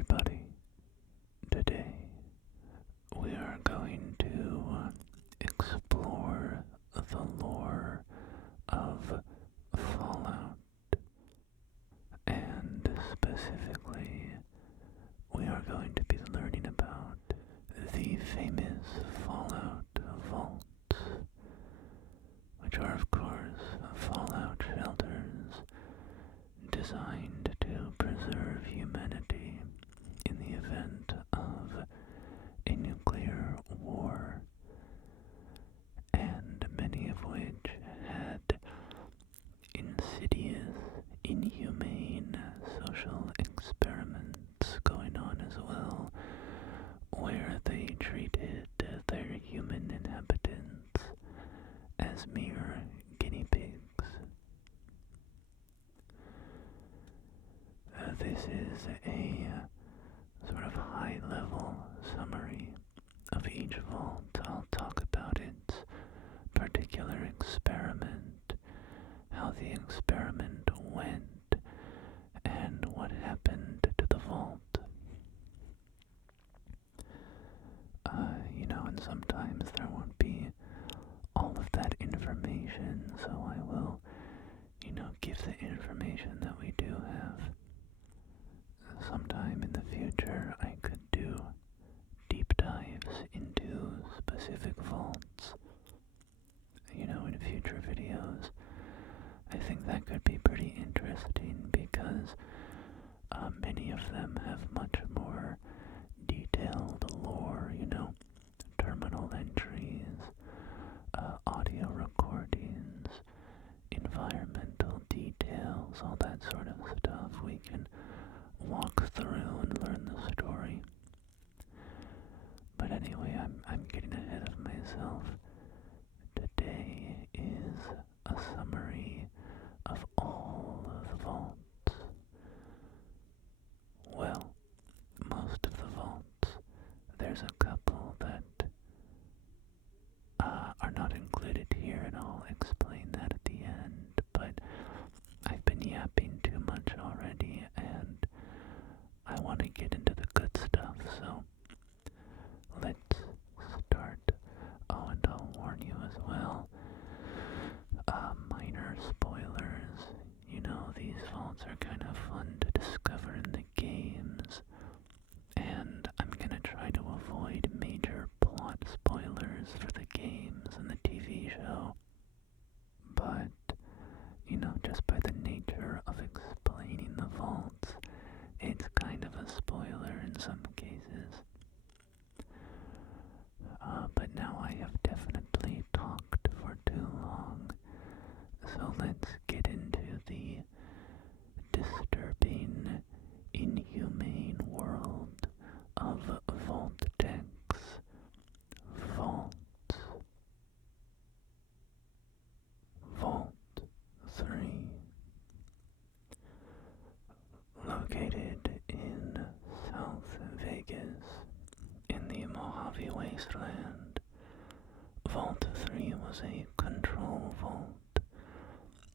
everybody. Today we are going to explore the lore of Fallout, and specifically we are going to be learning about the famous Fallout vaults, which are of course fallout shelters designed to preserve humanity in the event of a nuclear war, and many of which had insidious, inhumane social experiments going on as well, where they treated their human inhabitants as mere guinea pigs. This is a sort of high-level summary of each vault. I'll talk about its particular experiment, how the experiment went, and what happened to the vault. And sometimes there won't be all of that information, so I will, give the information that we do have. Sometime in the future, I could do deep dives into specific vaults, in future videos. I think that could be pretty interesting because many of them have much more detailed lore, terminal entries, audio recordings, environmental details, all that sort of stuff. We can walk through and learn the story. But anyway, I'm getting ahead of myself. Today is a summary of all of the vaults. Well, most of the vaults. There's a couple that are not included here, and I'll explain that at the end, but I've been yapping too much already, and I want to get into the good stuff, so let's start. Oh, and I'll warn you as well, minor spoilers. These vaults are kind of fun to discover in the games, and I'm gonna try to avoid major plot spoilers for the games and the TV show. But, just by the nature of explaining the vaults, it's kind of a spoiler in some cases. But now I have definitely talked for too long, so let's get into the disturbing, inhumane world of vault decks. Vaults. Vault 3. Located in South Vegas, in the Mojave Wasteland, Vault 3 was a control vault,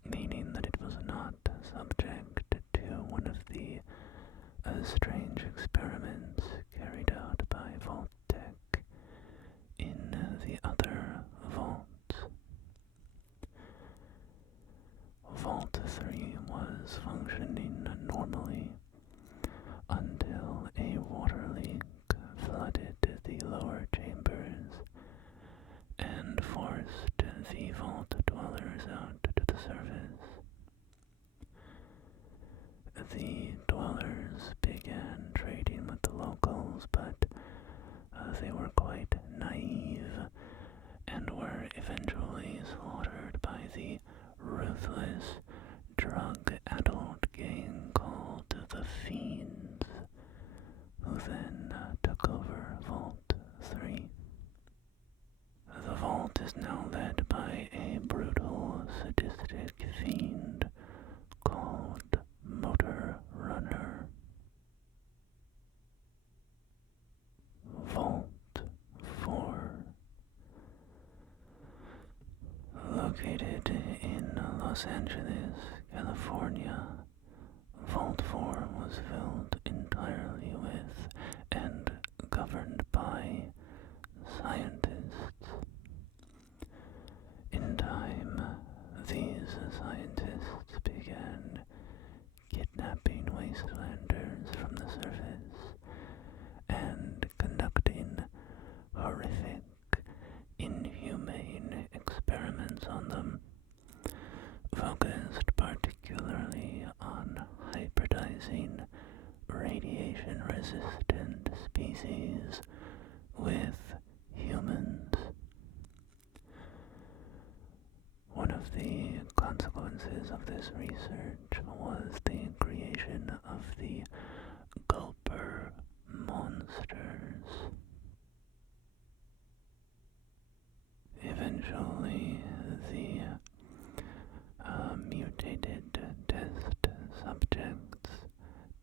meaning that it was not subject to one of the strange experiments carried out by Vault Tech in the other vaults. Vault 3 was functioning normally until a water leak flooded the lower chambers and forced the vault dwellers out to the surface. The dwellers began trading with the locals, but they were quite naive and were eventually slaughtered by the ruthless drug-addled gang called the Fiends, who then took over Vault 3. The vault is now led by a brutal, sadistic fiend called Motor Runner. Vault 4. Located in Los Angeles, California, Vault 4 was filled entirely with radiation-resistant species with humans. One of the consequences of this research was the creation of the Gulper monsters. Eventually, the mutated test subjects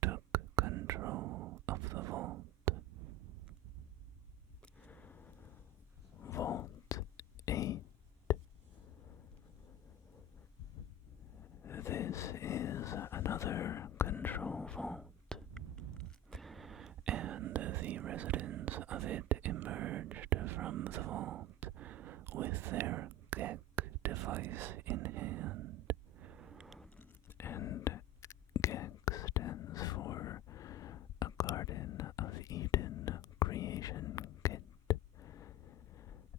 took control of the vault. Vault 8. This is another control vault, and the residents of it emerged from the vault with their GEC device in hand. And GEC stands for a Garden of Eden creation kit,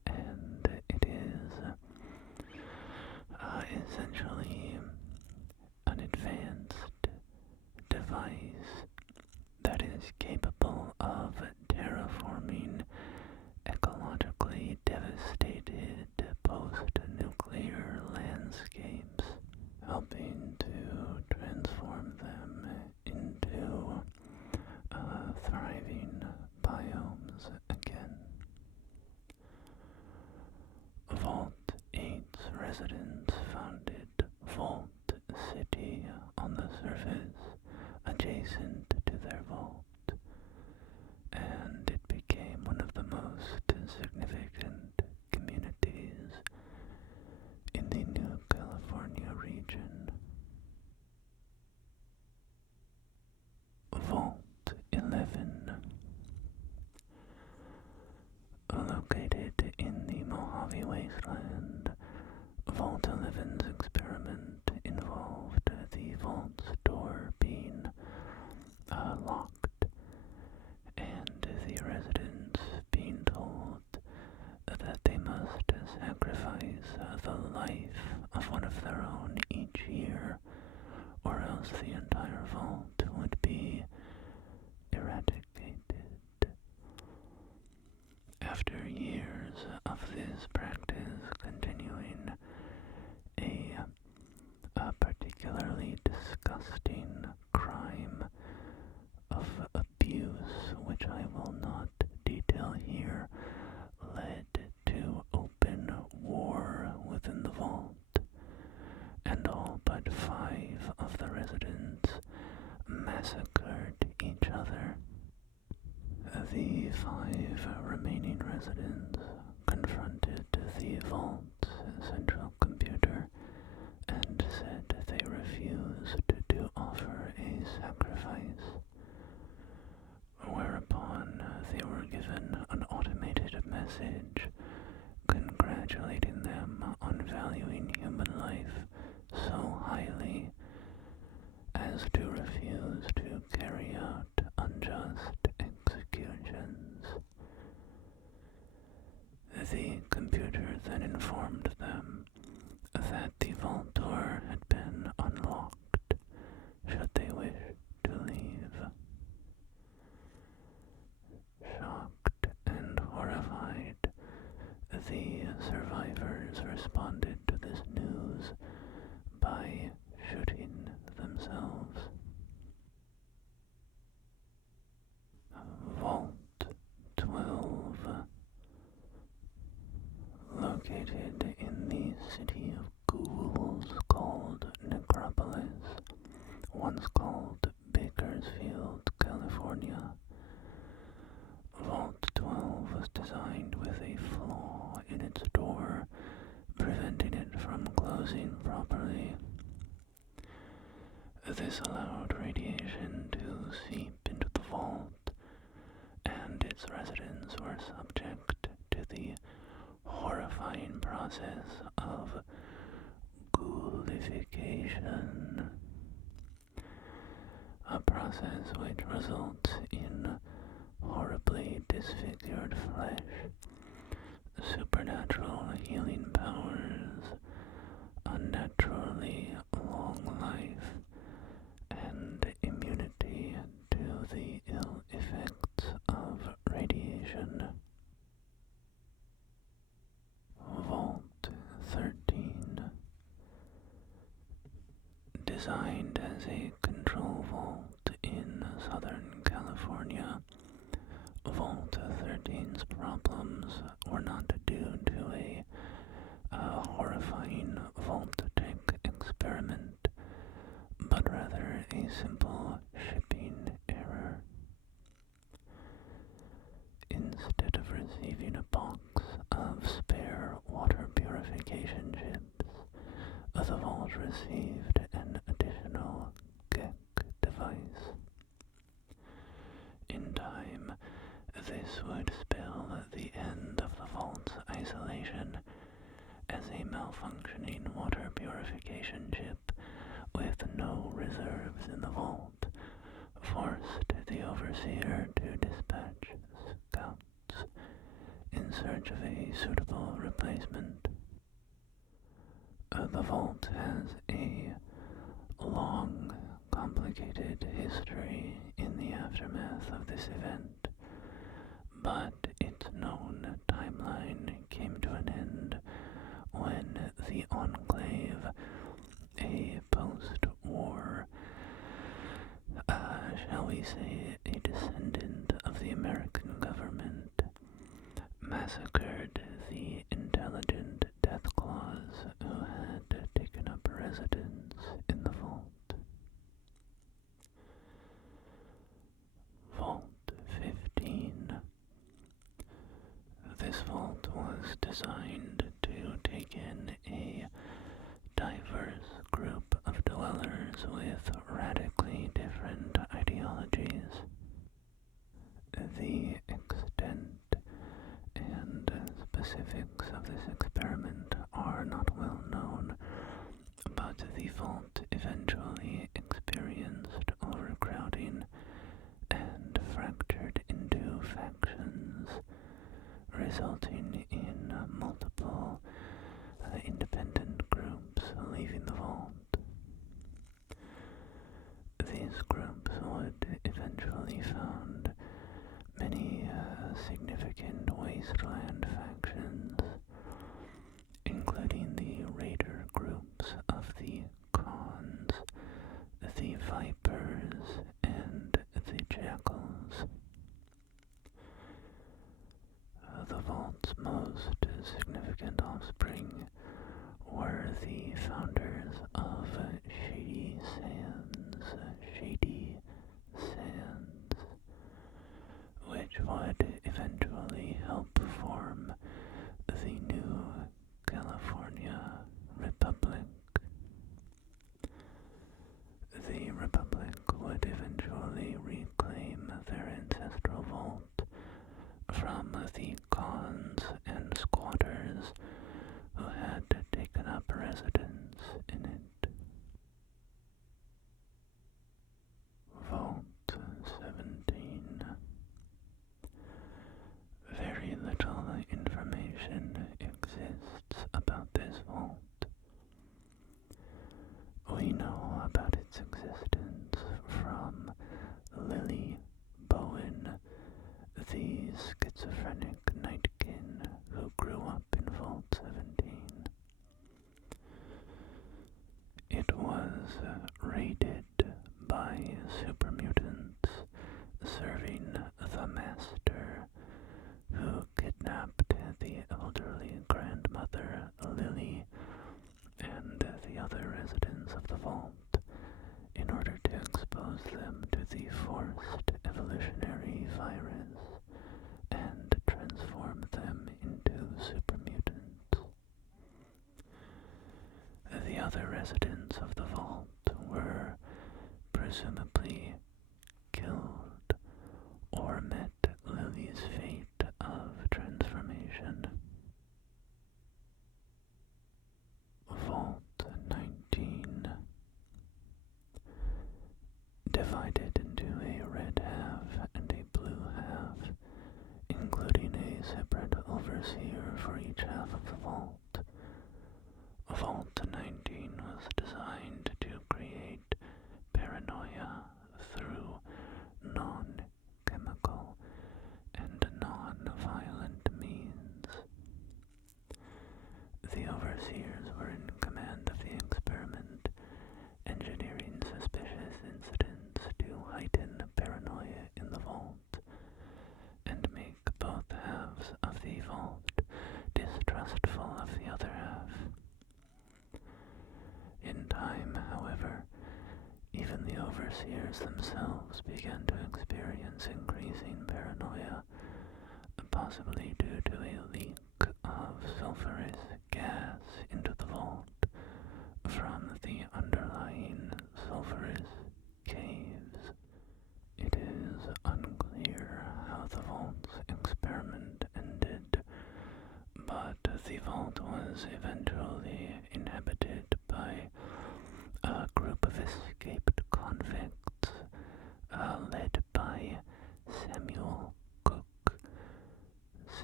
and it is essentially an advanced device that is capable of terraforming ecologically devastated post-nuclear landscapes, helping to transform them into thriving biomes again. Vault 8's residents founded Vault City on the surface adjacent to their vault, and it became one of the most significant communities in the New California region. Vault 11. Located in the Mojave Wasteland, Vault 11's experiment involved the vault's door being locked, and the residents being told that they must sacrifice the life of one of their own each year, or else the entire vault would be eradicated. After years of this practice continuing, a particularly disgusting crime of abuse, which I will not detail here, led to open war within the vault, and all but 5 of the residents massacred each other. The 5 remaining residents confronted the vault's central computer and said they refused to offer a sacrifice, whereupon they were given an automated message congratulating them on valuing human life so highly as to refuse to carry out unjust executions. The computer then informed them that the vault door had been unlocked should they wish to leave. Shocked and horrified, the survivors responded to this news by shooting themselves. Vault 12. Located in the city of ghouls called Necropolis, once called Bakersfield, California, Vault 12 was designed with a flaw in its door, preventing it from closing properly. This allowed radiation to seep into the vault, and its residents were subject to the horrifying process of ghoulification, a process which results in horribly disfigured flesh, supernatural healing powers, unnaturally long life, and immunity to the Designed as a control vault in Southern California, Vault 13's problems were not due to a horrifying Vault-Tec experiment, but rather a simple shipping error. Instead of receiving a box of spare water purification chips, the Vault received an additional GEC device. In time, this would spell the end of the Vault's isolation, as a malfunctioning water purification chip with no reserves in the Vault forced the Overseer to dispatch scouts in search of a suitable replacement. The Vault has a long, complicated history in the aftermath of this event, but its known timeline came to an end when the Enclave, a post-war, shall we say, a descendant of the American government, massacred the intelligent Deathclaws who had taken up residence in the Vault. Vault 15. This vault was designed to take in a diverse group of dwellers with radically different ideologies. The extent and specifics of this experiment are not well known, but the Vault eventually experienced overcrowding and fractured into factions, resulting in multiple independent groups leaving the Vault. These groups would eventually found many significant wasteland factions, including the raider groups of the Khans, the Vipers, and the Jackals. The Vault's most significant offspring were the founders of Shady Sands, which would eventually help form the new California Republic. The Republic would eventually reclaim their ancestral vault from the Khans and squatters who had taken up residence in it. Vault 17. Very little information exists about this vault. We know about its existence from Lily Bowen, the schizophrenic nightkin who grew up in Vault 17. It was raided by super mutants serving the Master, who kidnapped the elderly grandmother Lily and the other residents of the Vault in order to expose them to the forced evolutionary virus and transform them into super mutants. The other residents of the Vault were presumably killed or met Lily's fate of transformation. Vault 19. Divided into a red half and a blue half, including a separate overseer for each half of the Vault. Vault 19 was designed to create paranoia dwellers themselves began to experience increasing paranoia, possibly due to a leak of sulfurous gas into the vault from the underlying sulfurous caves. It is unclear how the vault's experiment ended, but the vault was eventually inhabited by a group of escaped convicts led by Samuel Cook.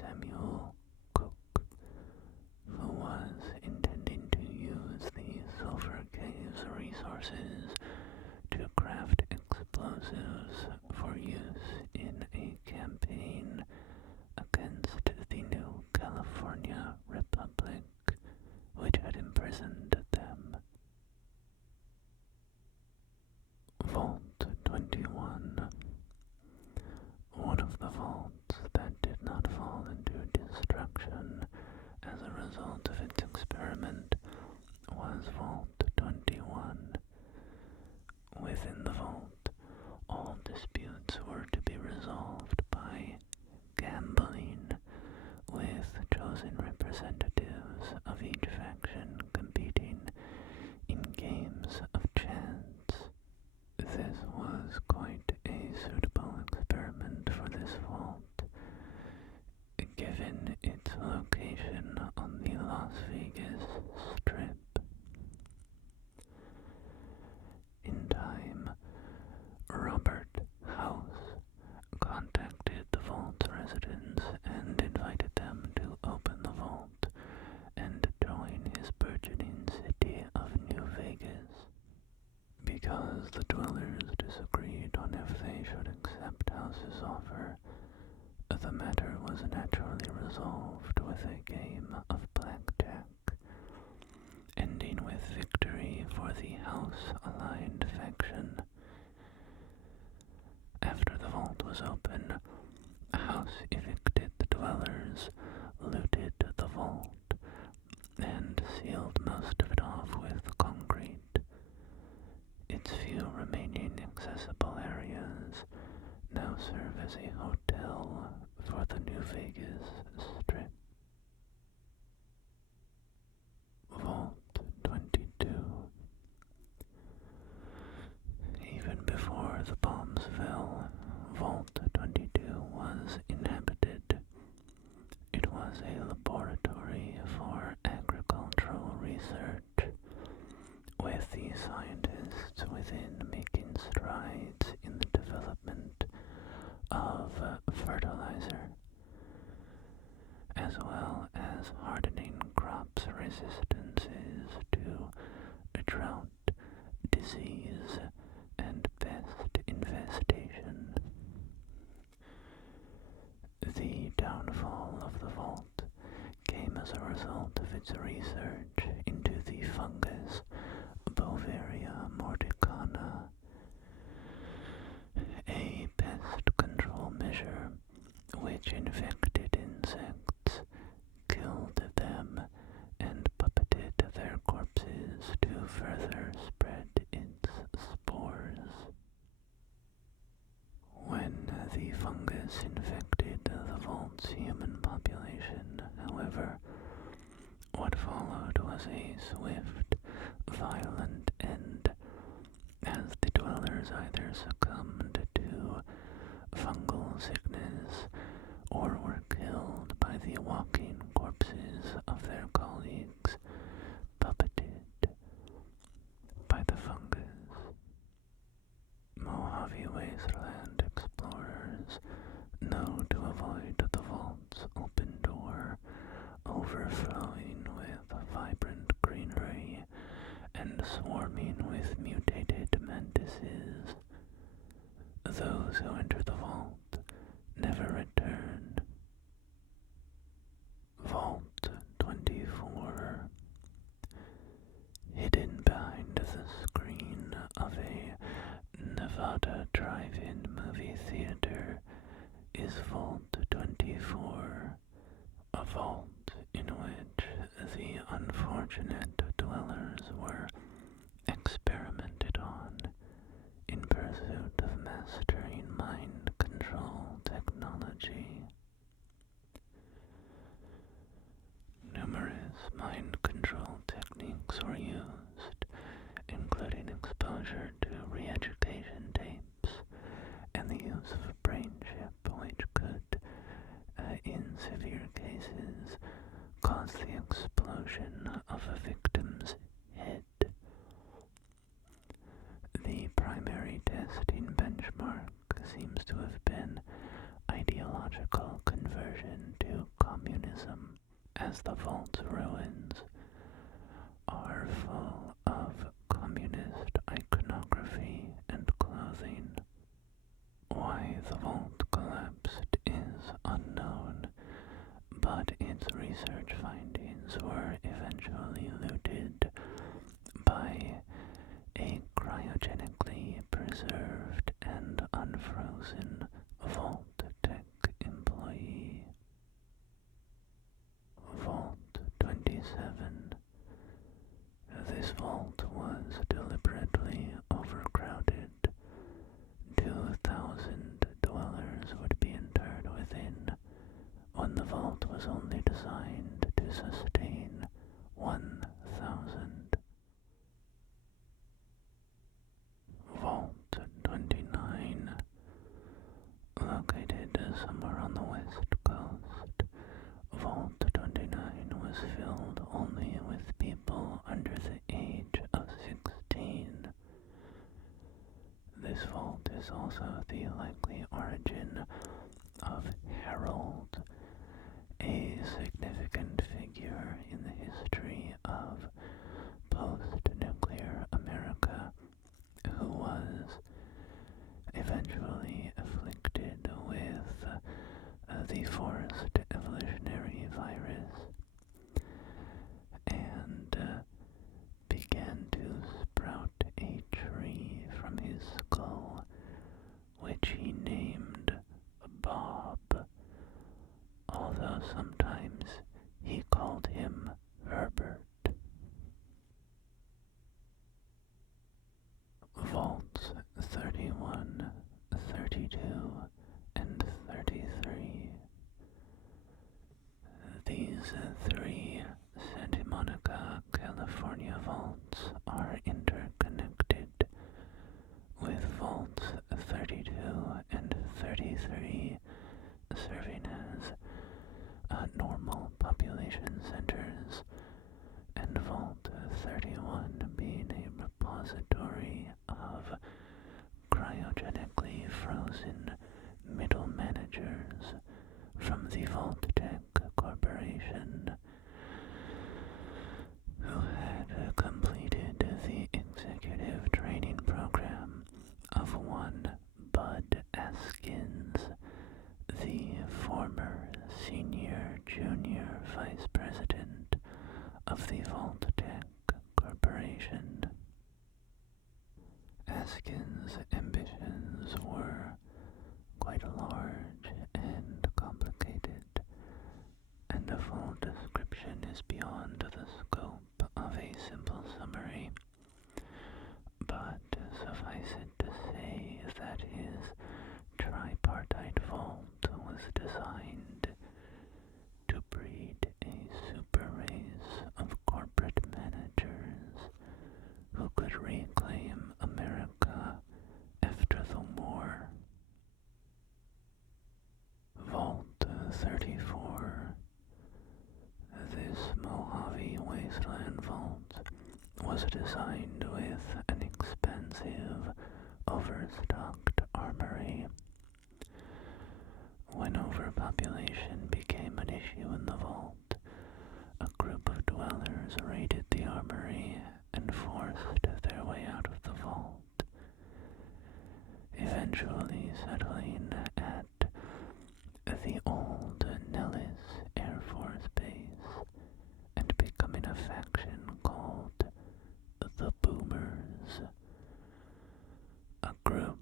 Samuel Cook, who was intending to use the Sulphur Cave's resources to craft explosives for use in a campaign against the new California Republic, which had imprisoned them. Vault 21. One of the vaults that did not fall into destruction as a result of its experiment was Vault 21. Within the vault, all disputes were to be resolved by gambling, with chosen representatives of each faction competing in games of chance. This was quite a suitable experiment for this vault, given its location on the Las Vegas Strip. In time, Robert House contacted the vault's residents and invited them to open the vault and join his burgeoning city of New Vegas. Because the dwellers disagreed on if they should accept House's offer, the matter was naturally resolved with a game of blackjack, ending with victory for the House-aligned faction. After the vault was open, House evicted the dwellers, looted the vault, and sealed most of it off with concrete. Its few remaining accessible areas now serve as a hotel for the New Vegas Strip. Vault 22. Even before the bombs fell, Vault 22 was inhabited. It was a laboratory for agricultural research, with the scientists within making strides in the development of fertilizer, as well as hardening crops' resistances to drought, disease, and pest infestation. The downfall of the vault came as a result of its research into the fungus Bovaria mordicana, a pest control measure which infected insects, killed them, and puppeted their corpses to further spread its spores. When the fungus infected the vault's human population, however, what followed was a swift, violent end, as the dwellers either succumbed to fungal sickness or were killed by the walking corpses of their colleagues, puppeted by the fungus. Mojave Wasteland explorers know to avoid the vault's open door, overflowing with vibrant greenery and swarming with mutated mantises. Those who enter the vault never return. Vault 24. Hidden behind the screen of a Nevada drive-in movie theater is Vault 24, a vault in which the unfortunate dwellers were experimented on in pursuit mind control techniques were used, including exposure to re-education tapes and the use of a brain chip, which could, in severe cases, cause the explosion of a victim's head. The primary testing benchmark seems to have been ideological conversion to communism, as the vault's ruins are full of communist iconography and clothing. Why the vault collapsed is unknown, but its research findings were eventually looted by a cryogenically preserved and unfrozen Vault Tech employee. Vault 27. This vault was deliberately overcrowded. 2,000 dwellers would be interred within, when the vault was only designed to sustain 1,000. Vault 29. Located somewhere on the west coast, Vault 29 was filled only with people under the age of 16. This vault is also the likely origin of Harold, a significant figure in the history of post-nuclear America, who was eventually afflicted with the forced evolutionary virus and began to sprout a tree from his skull, which he named Bob, although sometimes he called him Herbert. Vaults 31, 32, and 33. These three Santa Monica, California vaults are interconnected, with vaults 32 and 33 serving as normal population centers, and Vault 31 being a repository of cryogenically frozen middle managers from the Vault Tech Corporation, who had completed the executive training program of one Bud Askins, the former senior junior vice president of the Vault Tech Corporation. Askins' ambitions were quite large and complicated, and a full description is beyond the scope of a simple summary, but suffice it to say that his tripartite vault was designed to breed a super race of corporate managers who could reclaim America after the war. Vault 34. This Mojave Wasteland vault was designed with an expensive, overstocked armory. When overpopulation became an issue in the vault, a group of dwellers raided the armory and forced their way out of the vault, eventually settling at the old Nellis Air Force Base and becoming a faction called the Boomers, a group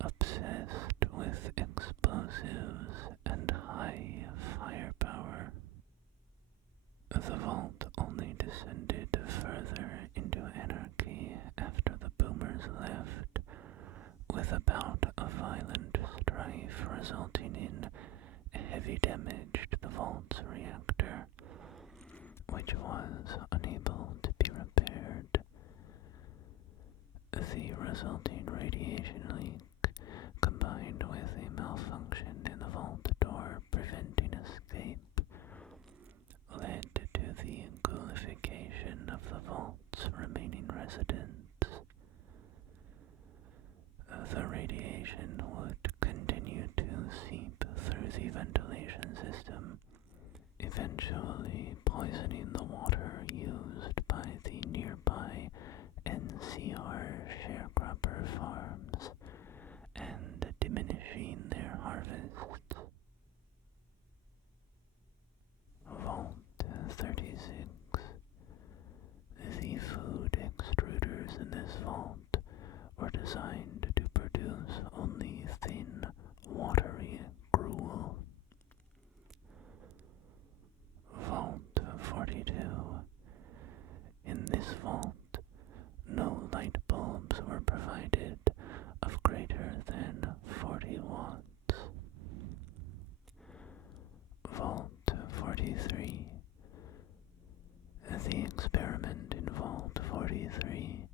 obsessed with explosives and high firepower. The vault only descended further into anarchy after the Boomers left, with a bout of violent strife resulting in heavy damage to the vault's reactor, which was unable to be repaired. The resulting radiation leak, combined with a malfunction in the vault door preventing escape, led to the ghoulification of the vault's remaining residents. The radiation would continue to seep through the ventilation system, eventually poisoning the water used by the nearby NCR sharecropper farms and diminishing their harvests. Vault 36. The food extruders in this vault were designed to produce only thin, watery gruel. Vault 42. In this vault, no light bulbs were provided of greater than 40 watts. Vault 43. The experiment in Vault 43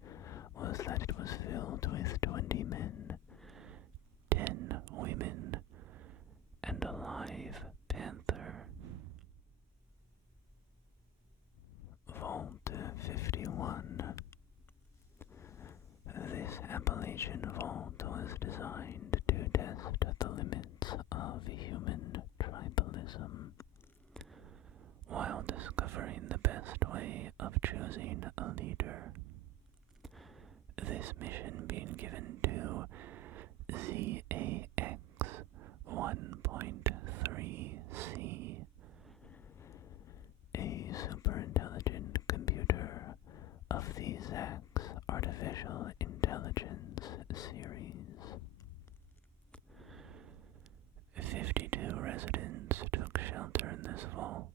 was that it was filled with 20 men, 10 women, and a live panther. Vault 51. This Appalachian vault was designed to test the limits of human tribalism, while discovering the best way of choosing a leader. This mission being given to ZAX 1.3C, a superintelligent computer of the ZAX Artificial Intelligence series. 52 residents took shelter in this vault,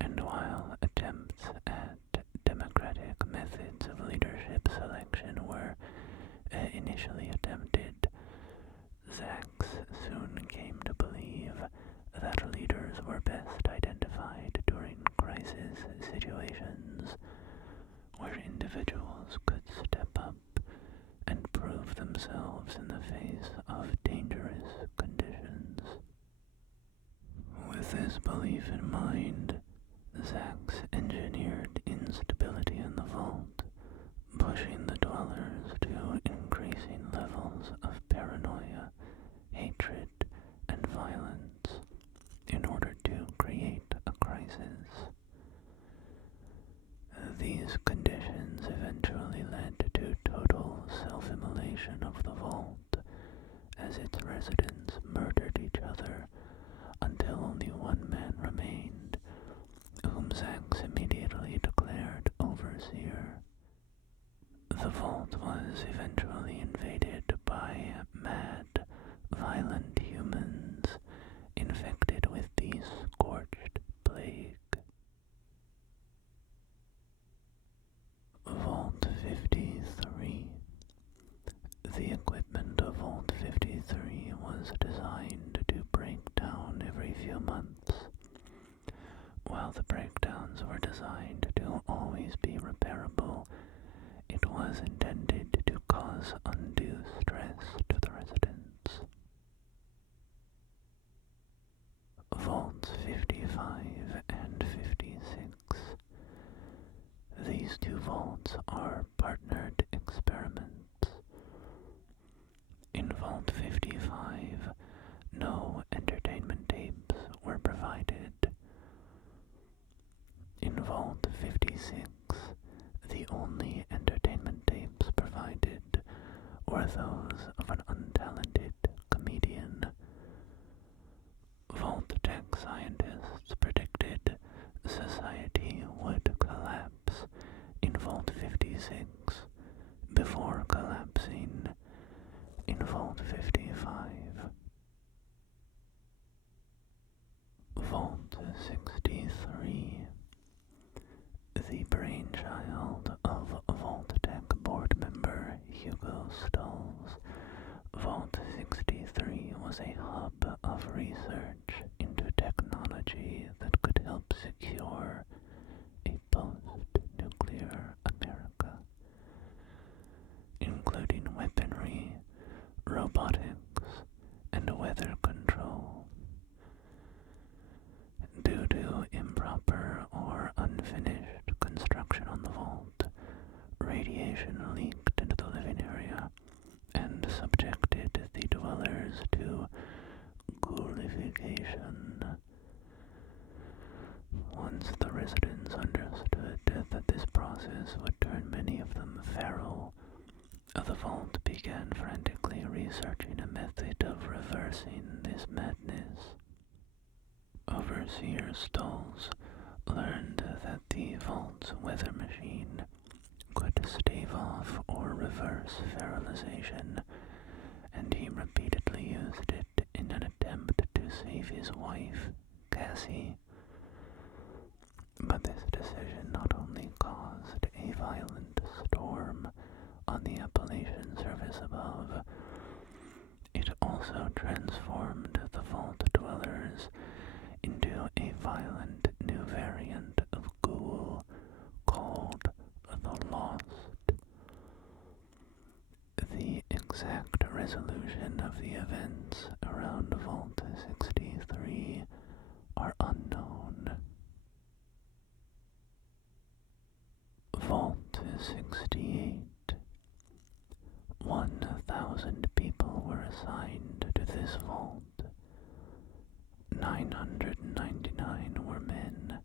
and while attempts at democratic methods of leadership selection were initially attempted, Zax soon came to believe that leaders were best identified during crisis situations, where individuals could step up and prove themselves in the face of dangerous conditions. With this belief in mind, Zax engineered instability in the vault, pushing the dwellers to increasing levels of paranoia, hatred, and violence in order to create a crisis. These conditions eventually led to total self-immolation of the vault, as its residents murdered each other until only one man remained, whom Zax immediately declared overseer. The vault was eventually invaded by mad, violent humans infected with the scorched plague. Vault 53. The equipment of Vault 53 was designed to break down every few months. While the breakdowns were designed to always be repairable, it was intended to cause undue stress to the residents. Vaults 55 and 56. These two vaults are partnered experiments. In Vault 55, no entertainment tapes were provided. In Vault 56, the only entertainment tapes provided were those of an untalented comedian. Vault tech scientists predicted society would collapse in Vault 56 before collapsing in Vault 55. Vault 63. The brainchild of Vault-Tec board member Hugo Stulls, Vault 63 was a hub of research into technology that could help secure ventilation. Once the residents understood that this process would turn many of them feral, the vault began frantically researching a method of reversing this madness. Overseer Stolz learned that the vault's weather machine could stave off or reverse feralization, and he repeatedly used it in an attempt to save his wife, Cassie. But this decision not only caused a violent storm on the Appalachian surface above, it also transformed the vault dwellers into a violent new variant of ghoul called the Lost. The exact resolution of the events around Vault 63 are unknown. Vault 68. 1,000 people were assigned to this vault. 999 were men,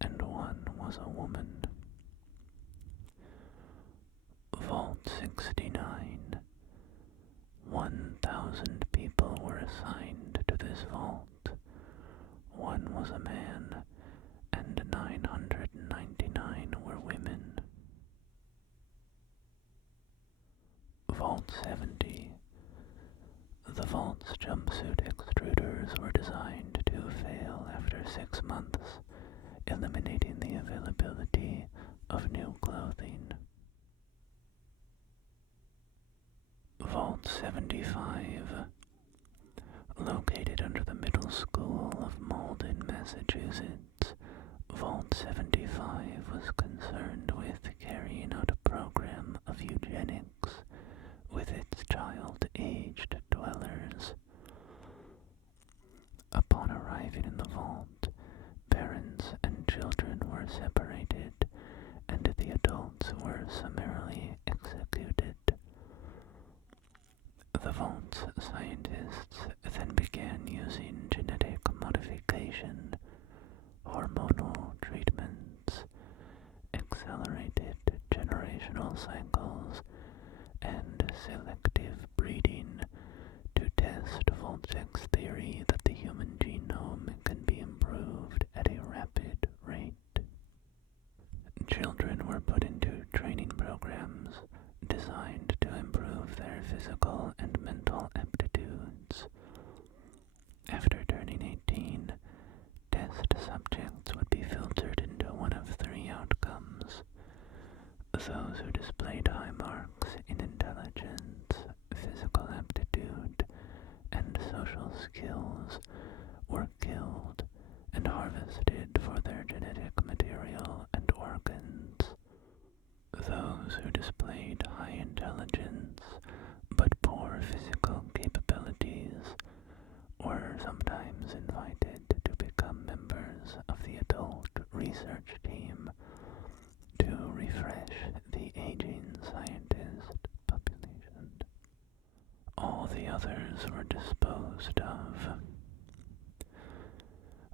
and one was a woman. Vault 69. 1,000 people were assigned to this vault. One was a man, and 999 were women. Vault 70. The vault's jumpsuit extruders were designed to fail after 6 months, eliminating the availability of new clothing. Vault 75. Located under the Middle School of Malden, Massachusetts, Vault 75 was concerned with carrying out a program of eugenics with its child-aged dwellers. Upon arriving in the vault, parents and children were separated, and the adults were summarily executed. The vault's scientists then began using genetic modification, hormonal treatments, accelerated generational cycles, and selective breeding to test Voltaic's theory that the human genome can be improved at a rapid rate. Children were put into training programs designed to improve their physical and mental aptitudes. After turning 18, test subjects would be filtered into one of 3 outcomes. Those who displayed high marks in intelligence, physical aptitude, and social skills were killed and harvested for their genetic material and organs. Those who displayed high intelligence but poor physical capabilities were sometimes invited to become members of the adult research team to refresh the aging scientist population. All the others were disposed of.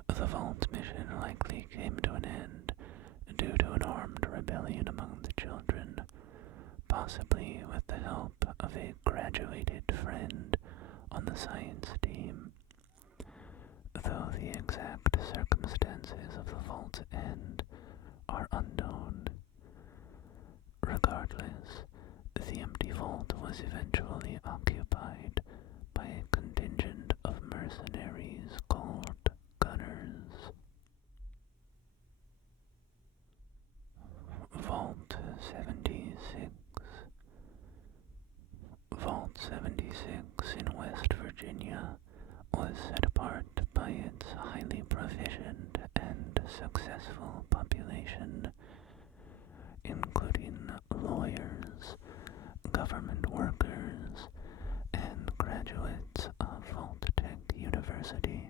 The vault mission likely came to an end due to an armed rebellion among the children, possibly with the help of a graduated friend on the science team. Though the exact circumstances of the vault's end are unknown. Regardless, the empty vault was eventually occupied by a contingent of mercenaries called gunners. Vault 76. Vault 76 in West Virginia was set apart by its highly proficient and successful population, including lawyers, government workers, and graduates of Vault-Tec University.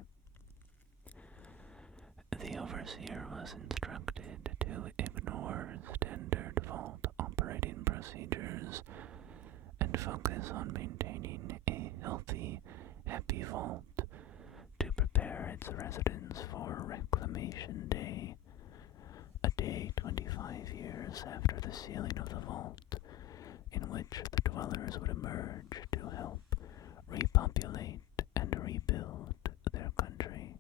The overseer was instructed to ignore standard vault operating procedures and focus on maintaining a healthy, happy vault to years after the sealing of the vault, in which the dwellers would emerge to help repopulate and rebuild their country.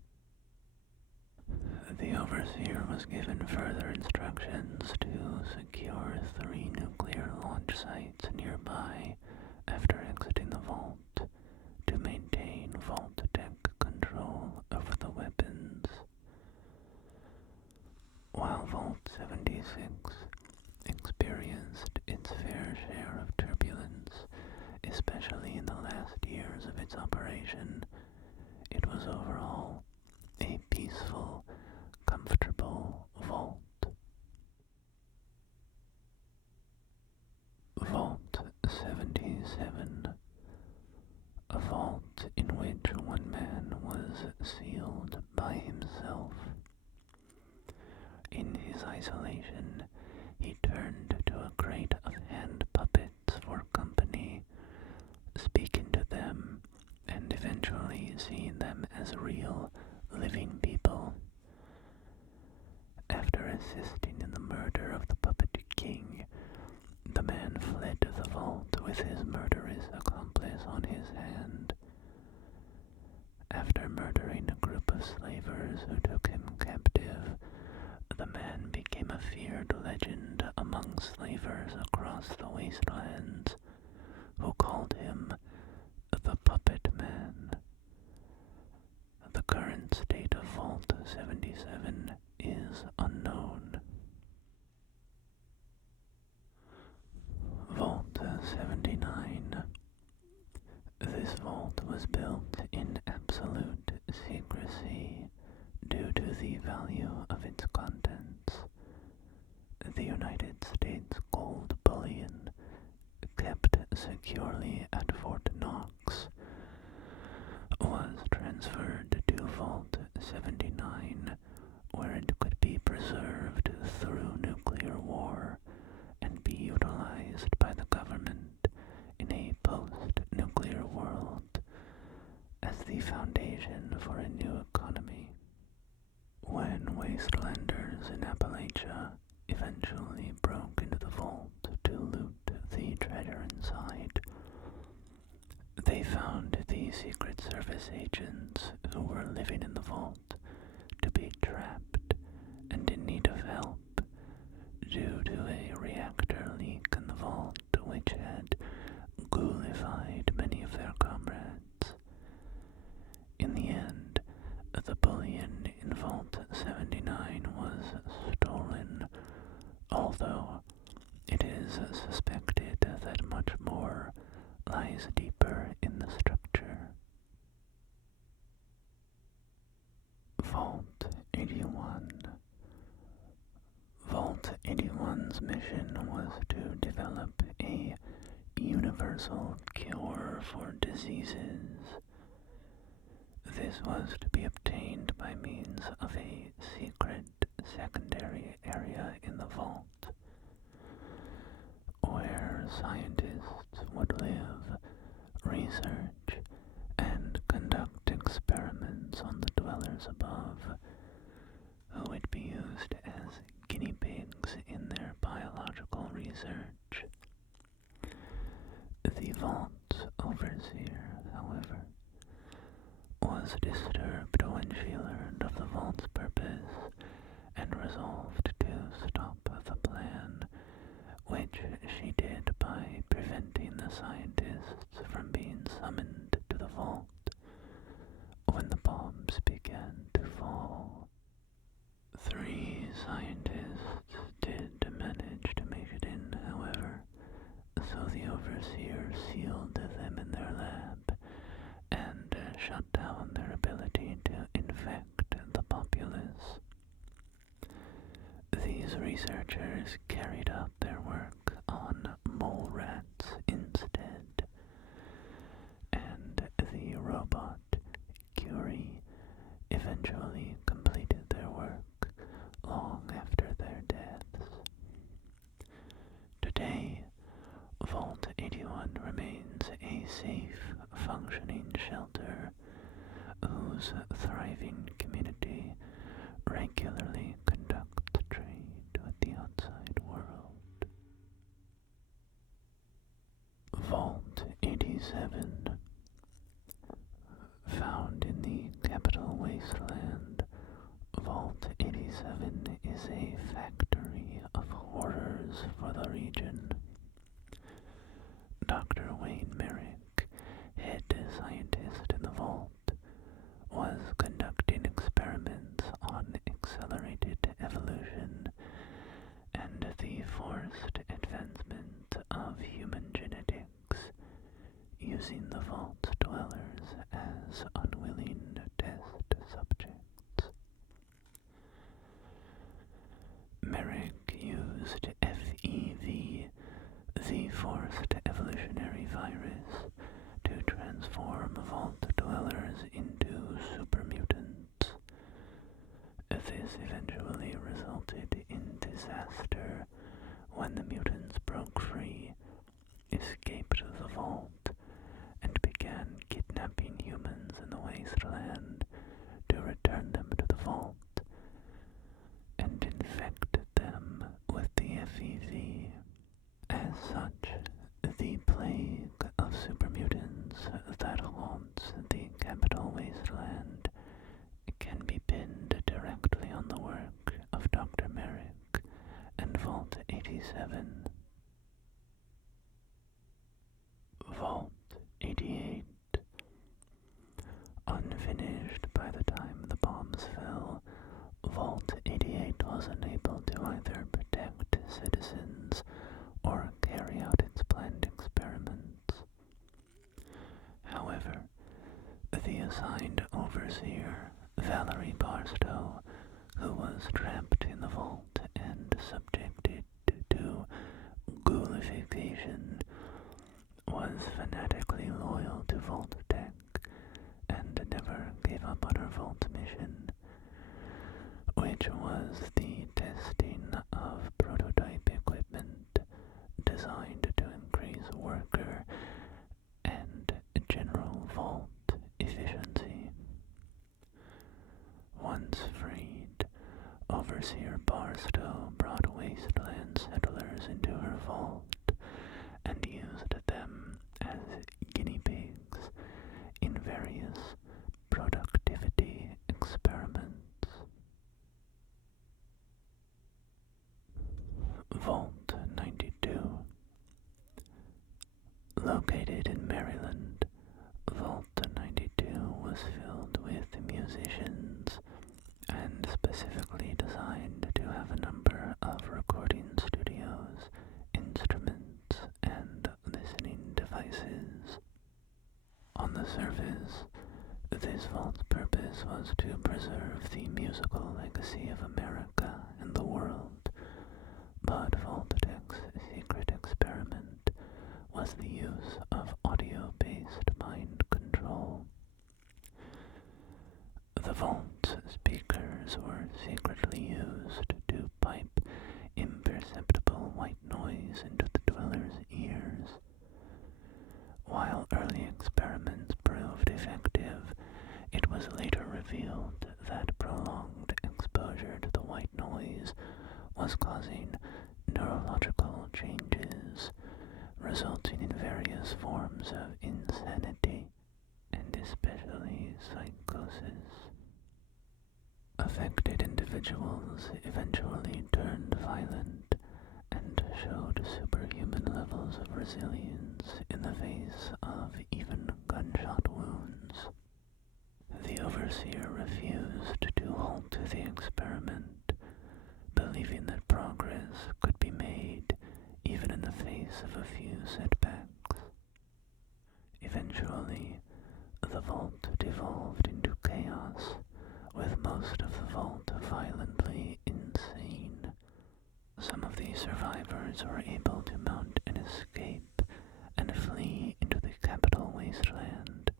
The overseer was given further instructions to secure 3 nuclear launch sites nearby after exiting the vault to maintain vault tech control over the weapons. While Vault 76 experienced its fair share of turbulence, especially in the last years of its operation, it was overall a peaceful, comfortable vault. Vault 77, a vault in which one man was sealed by himself. In his isolation, he turned to a crate of hand puppets for company, speaking to them and eventually seeing them as real, living people. After assisting in the murder of the puppet king, the man fled the vault with his murderous accomplice on his hand. After murdering a group of slavers who took him captive, the man became a feared legend among slavers across the wastelands, who called him the Puppet Man. The current state of Vault 77 is unknown. Vault 79. This vault was built in absolute secrecy due to the value of its contents. The United States gold bullion, kept securely at Fort Knox, was transferred to Vault 79, where it could be preserved through nuclear war and be utilized by the government in a post-nuclear world as the foundation for a new economy. When wastelanders in Appalachia eventually broke into the vault to loot the treasure inside, they found the Secret Service agents who were living in the vault to be trapped and in need of help due to a reactor leak in the vault which had ghoulified many of their comrades. In the end, the bullion in Vault 79 was stolen, although it is suspected that much more lies deeper in the structure. Vault 81. Vault 81's mission was to develop a universal cure for diseases. This was to be obtained by means of a secret secondary area in the vault, where scientists would live, research, and conduct experiments on the dwellers above, who would be used as guinea pigs in their biological research. The vault's overseer, however, was disturbed when she learned of the vault's purpose and resolved to stop the plan, which she did by preventing the scientists from being summoned to the vault when the bombs began to fall. 3 scientists did manage to make it in, however, so the overseer sealed them in their lab and shut down their ability to infect the populace. These researchers carried out their work on mole rats instead, and the robot Curie eventually completed their work long after their deaths. Today, Vault 81 remains a safe, functioning shelter whose thriving community regularly conducts trade with the outside world. 87. Found in the Capital Wasteland, Vault 87 is a factory of horrors for the region. Dr. Wayne Merrick, head scientist in the vault, was conducting experiments on accelerated evolution and the forced advancement of human genetics, using the vault dwellers as unwilling test subjects. Merrick used FEV, the forced evolutionary virus, to transform vault dwellers into supermutants. This eventually resulted in disaster when the mutants broke free, escaped the vault, and began kidnapping humans in the wasteland to return them to the vault and infect them with the FEV. As such, the plague of supermutants that haunts the Capital Wasteland can be pinned directly on the work of Dr. Merrick and Vault 87. Vault 88. Unfinished by the time the bombs fell, Vault 88 was unable to either protect citizens or carry out its planned experiments. However, the assigned overseer, Valerie Barstow, who was trapped in the vault and subjected to ghoulification, was fanatically loyal to Vault Tech and never gave up on her Vault mission, which was the testing of prototype equipment designed to increase worker and general Vault efficiency. Once freed, Overseer Barstow brought wasteland settlers into her vault and used them as guinea pigs in various productivity experiments. Vault 92. Located in Maryland, Vault 92 was filled with musicians and specifically designed to have a number of recording studios, instruments, and listening devices. On the surface, this vault's purpose was to preserve the musical legacy of America and the world, but Vault-Tech's secret experiment was the use of audio-based mind control. The vault's speakers were secretly used to pipe imperceptible white noise into the dwellers' ears. While early experiments proved effective, it was later revealed that prolonged exposure to the white noise was causing neurological changes, resulting in various forms of insanity, and especially psychosis. Affected individuals eventually turned violent and showed superhuman levels of resilience in the face of even gunshot wounds. The overseer refused to halt the experiment, believing that progress could be made even in the face of a few setbacks. Eventually, the vault devolved into chaos, with most of the vault violently insane. Some of the survivors were able to mount an escape and flee into the Capital Wasteland.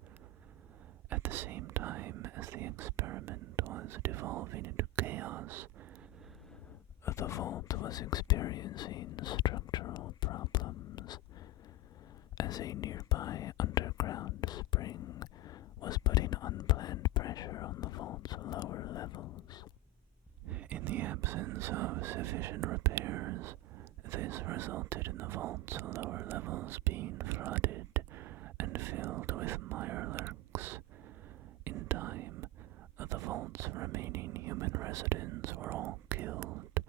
At the same time as the experiment was devolving into chaos, the vault was experiencing structural problems, as a nearby underground spring was putting unplanned pressure on the vault's lower levels. In the absence of sufficient repairs, this resulted in the vault's lower levels being flooded and filled with mirelurks. In time, the vault's remaining human residents were all killed,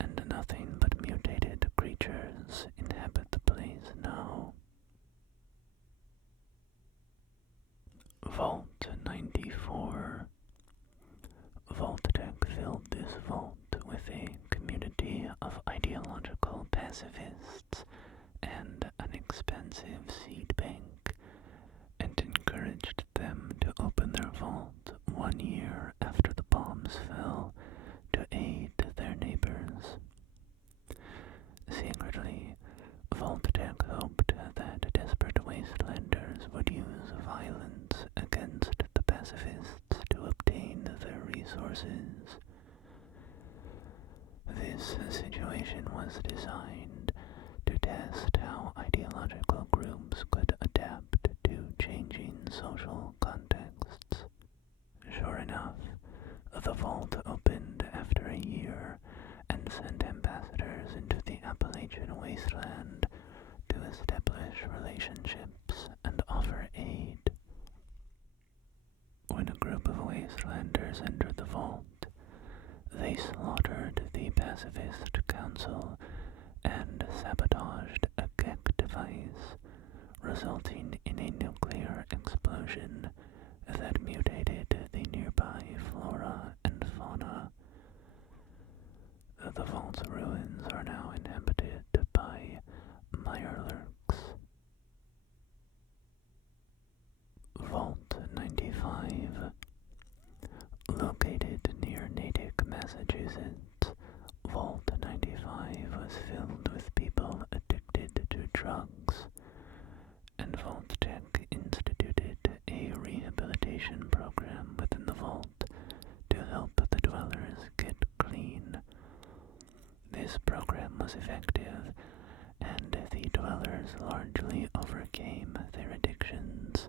and nothing but mutated creatures inhabit the place now. Vault 94. Vault-Tec filled this vault with a community of ideological pacifists and an expensive seed bank, and encouraged them to open their vault 1 year after the bombs fell to aid their neighbors. Secretly, Vault-Tec hoped that desperate wastelanders would use violence against the pacifists to obtain their resources. This situation was designed to test how ideological groups could adapt to changing social contexts. Sure enough, the vault opened after a year and sent ambassadors into the Appalachian wasteland to establish relationships and offer aid. When a group of wastelanders entered the vault, they slaughtered the pacifist council and sabotaged a Gek device, resulting in a nuclear explosion that mutated the nearby flora and fauna. The vault's ruins are now inhabited by mirelurks. Vault 95. Located near Natick, Massachusetts, Vault 95 was filled with people addicted to drugs, and Vault-Tec instituted a rehabilitation program within the vault to help the dwellers get clean. This program was effective, and the dwellers largely overcame their addictions,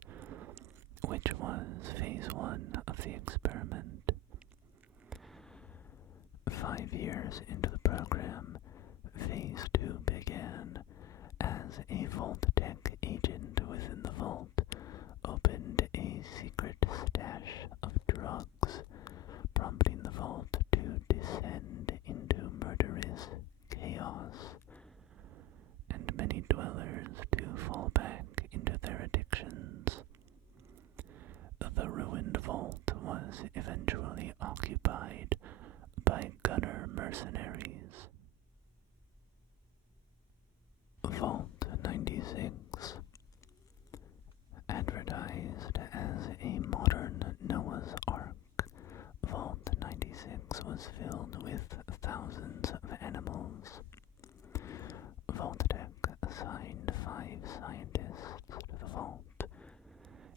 which was phase 1 of the experiment. 5 years into the program, phase 2 began, as a Vault-Tec agent within the vault opened a secret stash of drugs, prompting the vault to descend into murderous chaos, and many dwellers to fall back into their addictions. The ruined vault was eventually occupied by gunner mercenaries. Vault 96. Advertised as a modern Noah's Ark, Vault 96 was filled with thousands of animals. Vault-Tec assigned 5 scientists to the vault,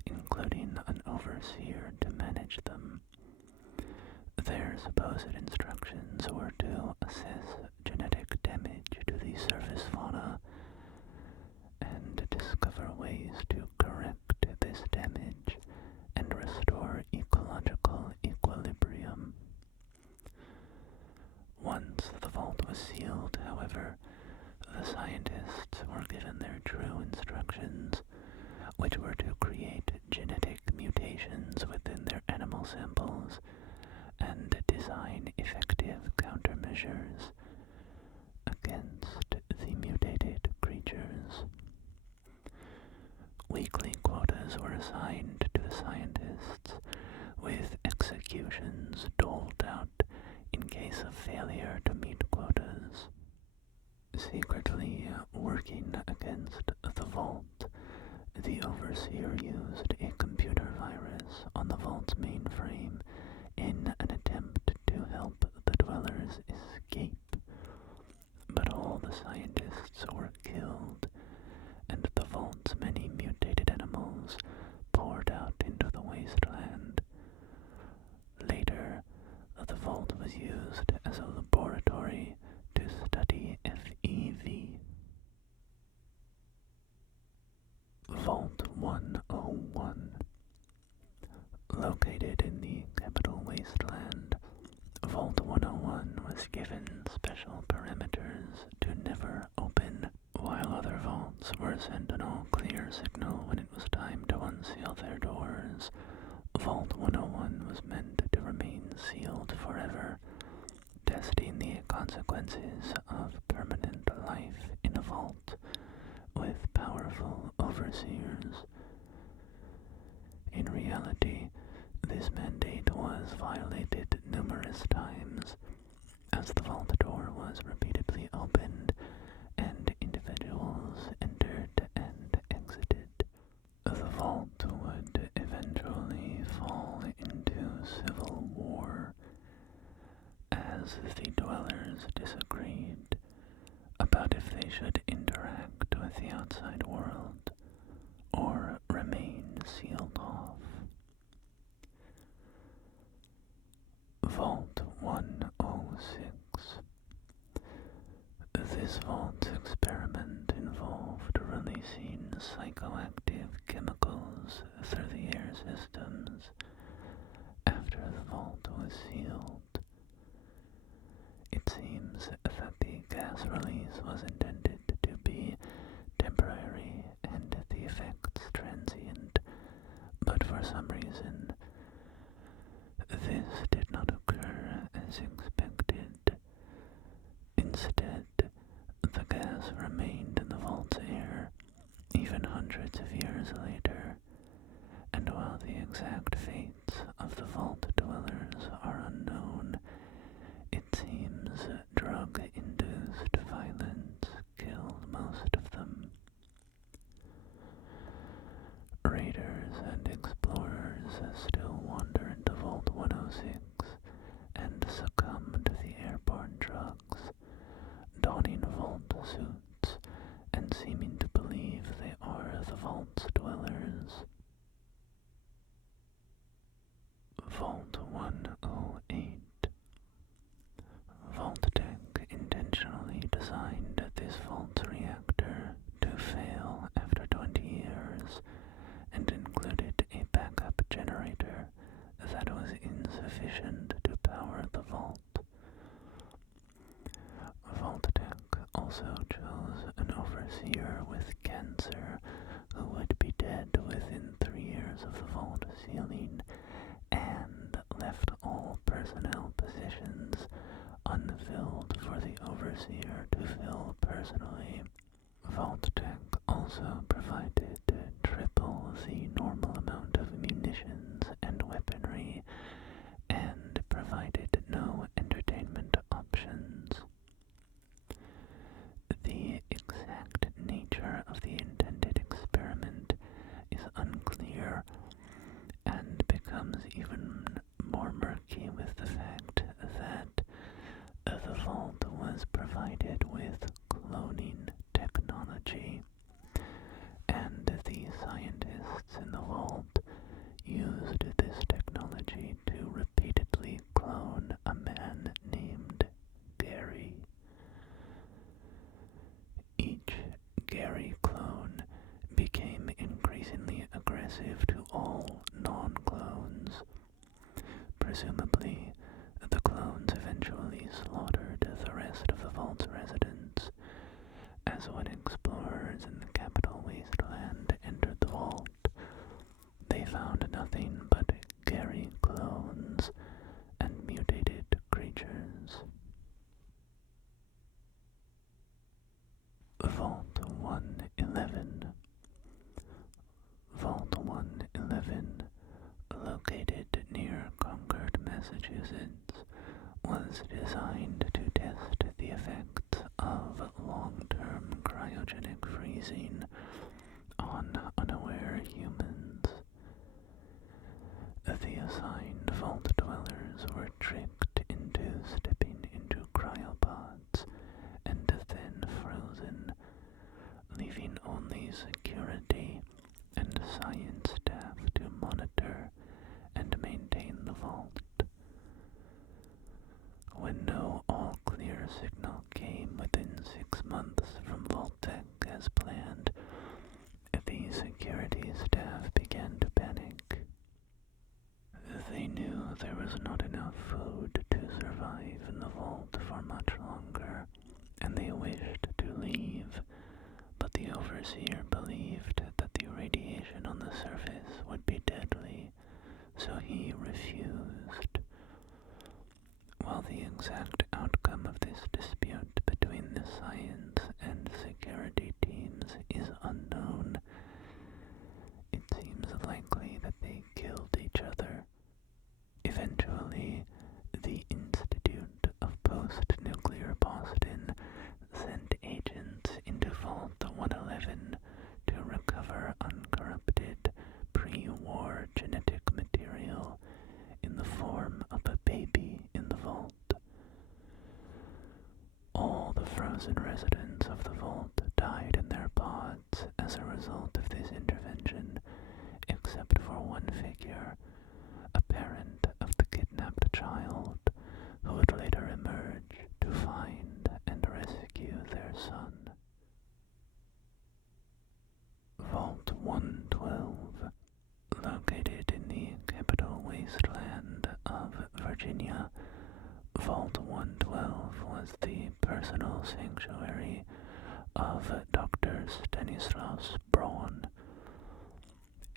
including an overseer to manage them. Their supposed instructions were to assess genetic damage to the surface fauna and discover ways to correct this damage and restore ecological equilibrium. Once the vault was sealed, however, the scientists were given their true instructions, which were to create genetic mutations within their animal samples and design effective countermeasures against the mutated creatures. Weekly quotas were assigned to the scientists, with executions doled out in case of failure to meet quotas. Secretly working against the vault, the overseer used a computer virus on the vault's mainframe in an attempt to help the dwellers escape, but all the scientists were killed, and the vault's many mutated animals poured out into the wasteland. Later, the vault was used as a laboratory to study FEV. Vault 101. Located in the capital wasteland, Vault 101 was given special parameters to never open, while other vaults were sent an all-clear signal when it was time unseal their doors. Vault 101 was meant to remain sealed forever, testing the consequences of permanent life in a vault with powerful overseers. In reality, this mandate was violated numerous times, as the vault door was repeatedly opened and individuals entered and exited. The vault would eventually fall into civil war, as the dwellers disagreed about if they should interact with the outside world or remain sealed off. Vault 106. This vault experiment involved releasing psychoactive chemicals through the air systems after the vault was sealed. It seems that the gas release was intended to be temporary and the effects transient, but for some reason, this did not occur as expected. Instead, the gas remained in the vault's air, even hundreds of years later, and while the exact fates of the vault dwellers are unknown, it seems drug-induced violence killed most of them. Raiders and explorers still wander into Vault 106 and succumb to the airborne drugs, donning vault suits and seeming to believe they are the vault's dwellers. Vault 108. Vault-Tec intentionally designed this vault's reactor to fail after 20 years and included a backup generator that was insufficient to power the vault. Vault-Tec also chose an overseer with cancer who would be dead within 3 years of the vault sealing, and left all personnel positions unfilled for the overseer to fill personally. Vault-Tec also provided triple the normal amount of munitions and weaponry, and provided no entertainment options. The exact nature of the intended experiment is unclear, and becomes even more murky with the fact that the vault was provided with cloning technology, and the scientists in the vault used this technology to repeatedly clone a man named Gary. Each Gary clone became increasingly aggressive to all non-clones. Presumably, the clones eventually slaughtered the rest of the vault's residents, as when explorers in the capital wasteland entered the vault, they found nothing but Gary clones and mutated creatures. Vault 111. Vault 111, located near Concord, Massachusetts, was designed to test the effects of long-term cryogenic freezing on unaware humans. The assigned vault dwellers were tricked into stepping into cryopods and then frozen, leaving only security and science staff to monitor and maintain the vault. When no all-clear signal came within 6 months from Vault-Tec as planned, the security staff began to panic. They knew there was not enough food to survive in the vault for much longer, and they wished to leave, but the overseer believed that the radiation on the surface would be deadly, so he refused. While the exact outcome of this dispute between the science and security teams is unknown, it seems likely that they killed each other. Eventually, the Institute of Post-Nuclear Boston sent agents into Vault 111 to recover uncorrupted pre-war genetic material in the form of a baby in the vault. All the frozen residents of the vault died in their pods as a result of this intervention, except for one figure, a parent of the kidnapped child, who would later emerge to find and rescue their son. Vault 112, located in the Capital Wasteland of Virginia, Vault 112 was the personal sanctuary of Dr. Stanislaus Braun,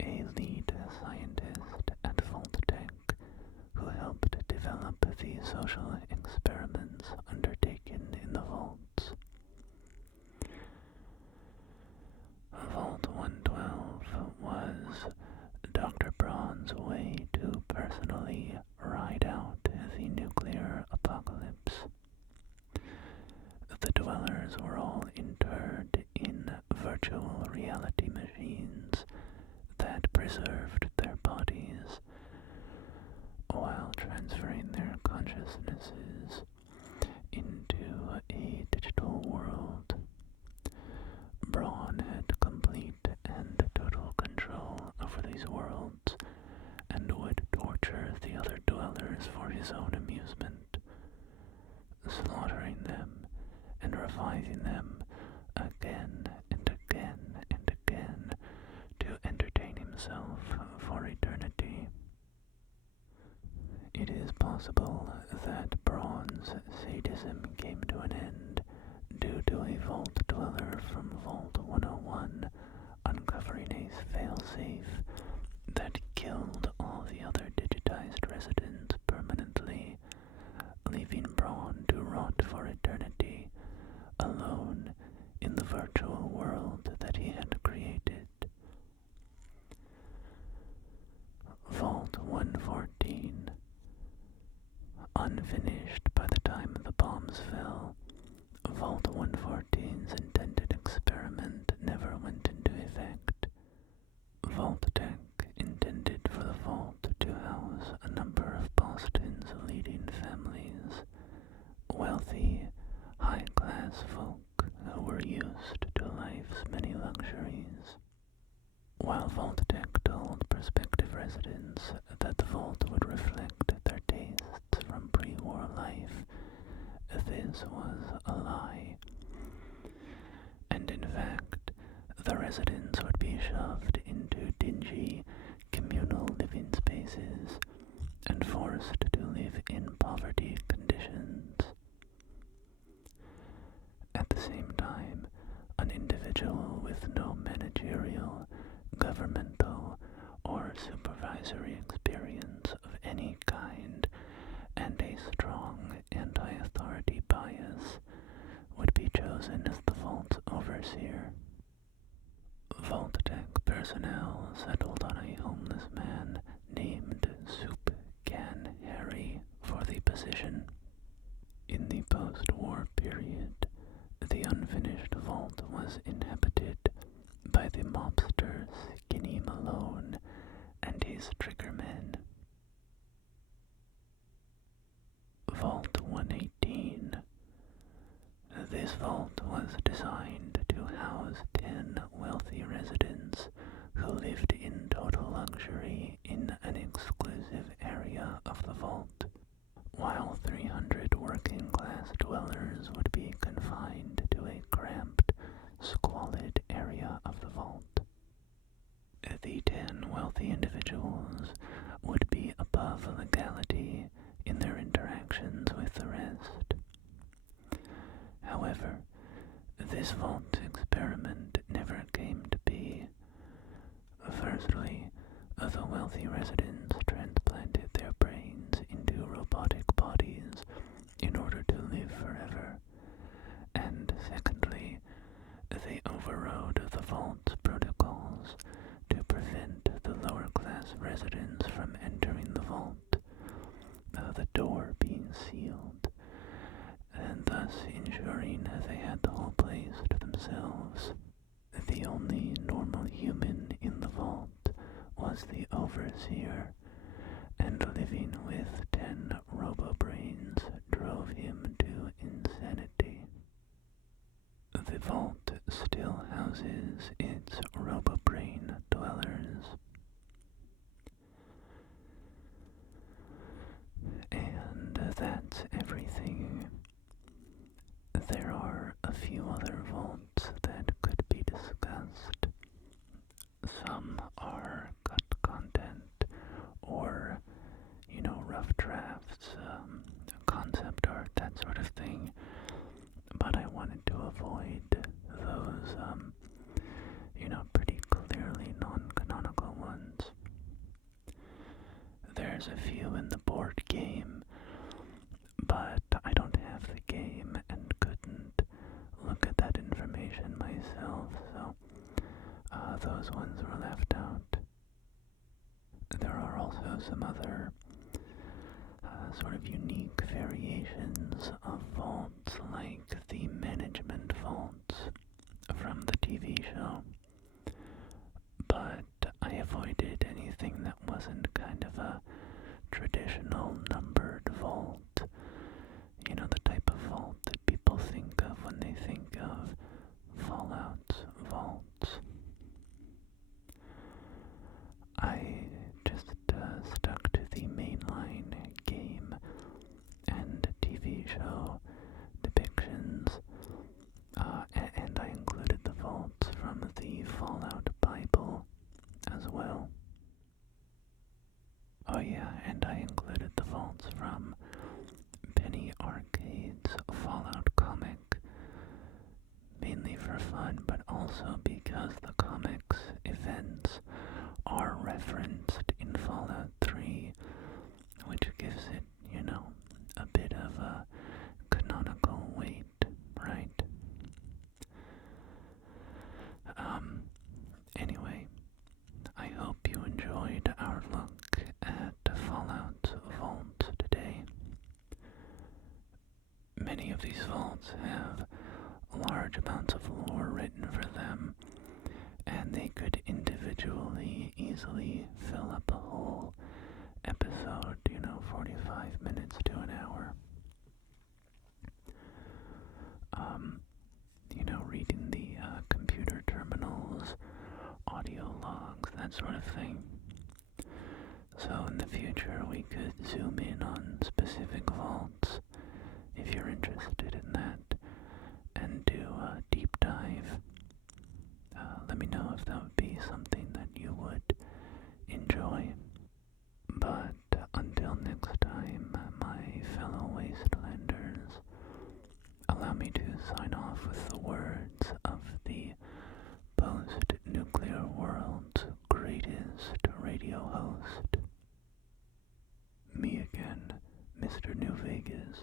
a lead scientist at Vault-Tech who helped develop the social experiments undertaken in the vaults. Vault 112 was Dr. Braun's way to personally ride out the nuclear apocalypse. The dwellers were all interred in virtual reality machines that preserved their bodies while transferring their consciousnesses into a digital world. Braun had complete and total control over these worlds and would torture the other dwellers for his own amusement, slaughtering them and reviving them again and again and again to entertain himself for eternity. It is possible that Braun's sadism came to an end due to a vault dweller from Vault 101 uncovering a failsafe that killed all the other digitized residents permanently, leaving Braun to rot for eternity, alone in the virtual world that he had created. Vault 114. Unfinished by the time the bombs fell, Vault 114's intended experiment never went into effect. Vault-Tech intended for the vault to house a number of Boston's leading families, wealthy, high-class folk who were used to life's many luxuries. While Vault-Tech told prospective residents that the vault would reflect their tastes from pre-war life, this was a lie. And in fact, the residents would be shoved into dingy, communal living spaces and forced to live in poverty conditions. At the same time, an individual with no managerial, governmental, or supervisory experience of any kind and a strong anti-authority bias would be chosen as the vault's overseer. Vault-Tech personnel settled on a homeless man named Soup Can Harry for the position. In the post-war period, the unfinished vault was inhabited by the mobster Skinny Malone and his triggermen. Vault 118. This vault was designed to house 10 wealthy residents who lived in total luxury in an exclusive area of the vault, while 300 working-class dwellers would be confined to a cramped, squalid area of the vault. The 10 wealthy individuals would be above legality in their interactions with the rest. However, this vault experiment never came to be. Firstly, the vault still houses its robobrain dwellers. And that's everything. There are a few other vaults that could be discussed. Some are cut content or, rough drafts, concept art, that sort of thing. But I wanted to avoid those, pretty clearly non-canonical ones. There's a few in the board game, but I don't have the game and couldn't look at that information myself, so those ones were left out. There are also some other sort of unique variations of vaults, like the management vaults from the TV show, but I avoided anything that wasn't kind of a traditional numbered vault. The type of vault that people think of when they think of Fallout's vaults. I just stuck to the mainline game and TV show depictions, and I included the vaults from the Fallout Bible as well. Oh yeah, and I included the vaults from Penny Arcade's Fallout comic, mainly for fun, but also because the comic's events are referenced in Fallout 3, which gives it, a bit of a canonical weight, right? Anyway, I hope you enjoyed our look at Fallout's vaults today. Many of these vaults have large amounts of lore written for them, and they could individually easily fill up a whole episode, 45 minutes to an hour. Reading the computer terminals, audio logs, that sort of thing. So in the future we could zoom in on specific vaults, if you're interested in that, and do a deep dive. Let me know if that would be something that you would enjoy. But until next time, my fellow wastelanders, allow me to sign off with the words of the post-nuclear world's greatest radio host. Me again, Mr. New Vegas,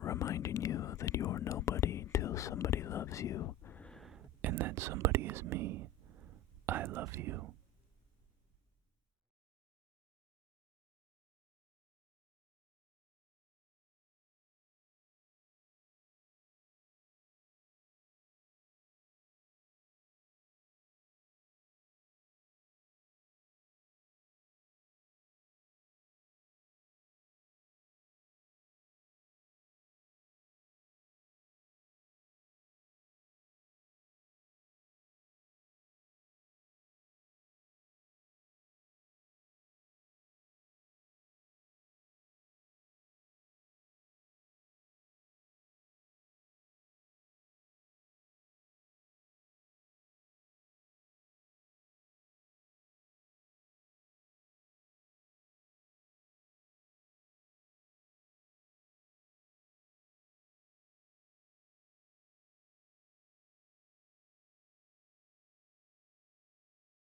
reminding you that you're nobody till somebody loves you, and that somebody is me. I love you.